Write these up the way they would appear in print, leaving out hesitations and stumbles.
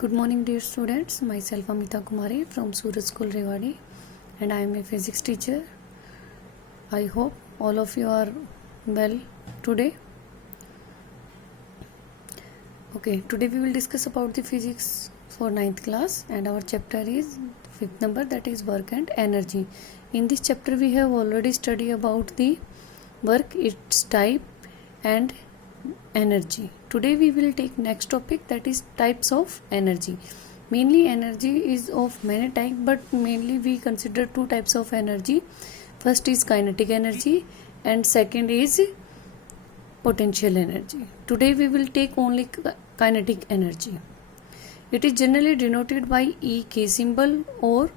Good morning, dear students. Myself Amita Kumari from Suraj School, Rewari, and I am a physics teacher. I hope all of you are well today. Okay, today we will discuss about the physics for 9th class, and our chapter is 5th number, that is work and energy. In this chapter we have already studied about the work, its type and energy. Today we will take next topic, that is types of energy. Mainly energy is of many types, but mainly we consider two types of energy. First is kinetic energy and second is potential energy. Today we will take only kinetic energy. It is generally denoted by Ek symbol or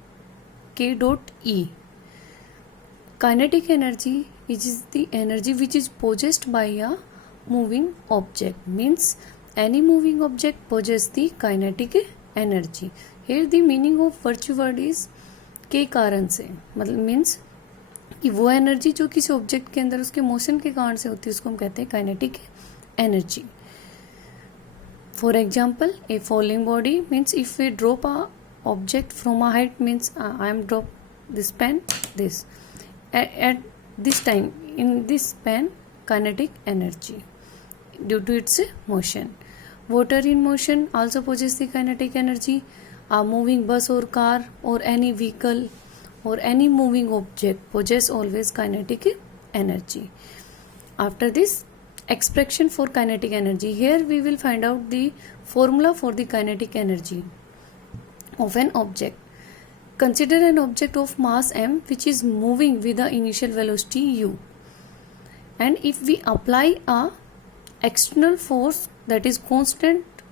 K dot E. Kinetic energy is the energy which is possessed by a moving object, means any moving object possesses the kinetic energy. Here the meaning of virtue word is के कारण से, मतलब means कि वो energy जो किसी object के अंदर उसके मोशन के कारण से होती है उसको हम कहते हैं kinetic energy. For example, a falling body means if we drop a object from a height, means I am drop this pen this at this time, in this pen kinetic energy due to its motion. Water in motion also possesses the kinetic energy. A moving bus or car or any vehicle or any moving object possess always kinetic energy. After this, expression for kinetic energy. Here we will find out the formula for the kinetic energy of an object. Consider an object of mass m which is moving with the initial velocity u, and if we apply a external force, that is constant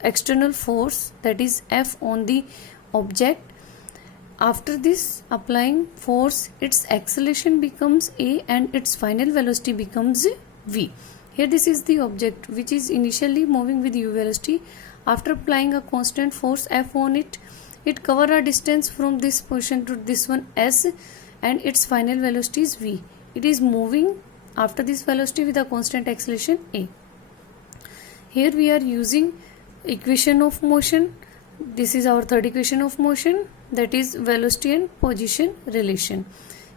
external force, that is F, on the object, after this applying force its acceleration becomes a and its final velocity becomes v. Here this is the object which is initially moving with u velocity. After applying a constant force F on it, it cover a distance from this position to this one s, and its final velocity is v. It is moving after this velocity with a constant acceleration a. Here we are using equation of motion. This is our third equation of motion, that is velocity and position relation.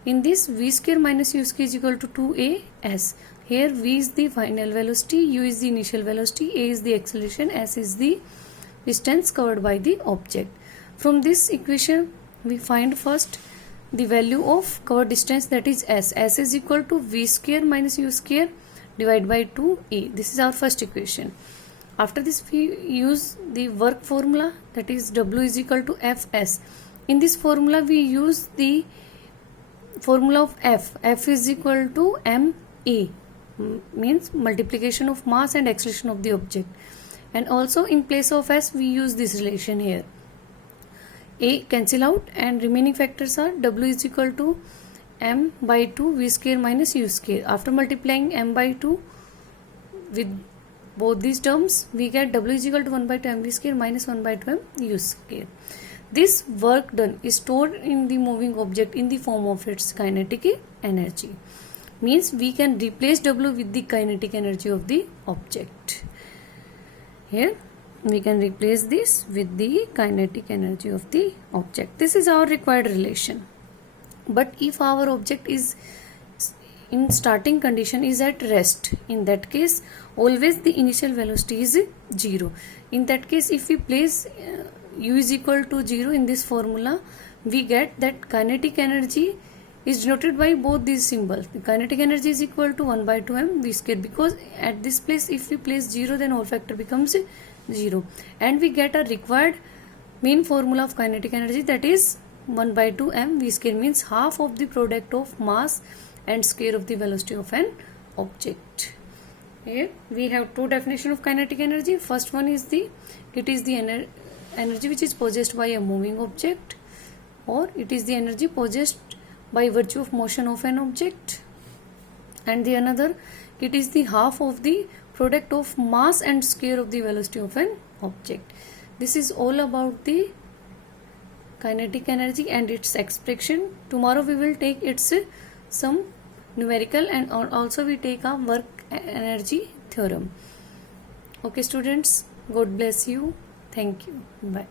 In this, v square minus u square is equal to 2as. Here v is the final velocity, u is the initial velocity, a is the acceleration, s is the distance covered by the object. From this equation we find first the value of covered distance, that is s. S is equal to v square minus u square divided by 2a. This is our first equation. After this we use the work formula, that is w is equal to fs. In this formula we use the formula of f. F is equal to ma, means multiplication of mass and acceleration of the object, and also in place of s we use this relation here. A cancel out and remaining factors are w is equal to m by 2 v square minus u square. After multiplying m by 2 with both these terms, we get w is equal to 1 by 2 m v square minus 1 by 2 m u square. This work done is stored in the moving object in the form of its kinetic energy. Means we can replace w with the kinetic energy of the object. Here we can replace this with the kinetic energy of the object. This is our required relation. But if our object is in starting condition is at rest, in that case always the initial velocity is 0. In that case, if we place u is equal to 0 in this formula, we get that kinetic energy is denoted by both these symbols. The kinetic energy is equal to 1 by 2 m v square, because at this place if we place 0 then all factor becomes 0, and we get a required main formula of kinetic energy, that is 1 by 2 m v square, means half of the product of mass and square of the velocity of an object. Here we have two definition of kinetic energy. First one is it is the energy which is possessed by a moving object, or it is the energy possessed by virtue of motion of an object, and the another, it is the half of the product of mass and square of the velocity of an object. This is all about the kinetic energy and its expression. Tomorrow we will take its some numerical, and also we take a work energy theorem. Okay students, God bless you. Thank you. Bye.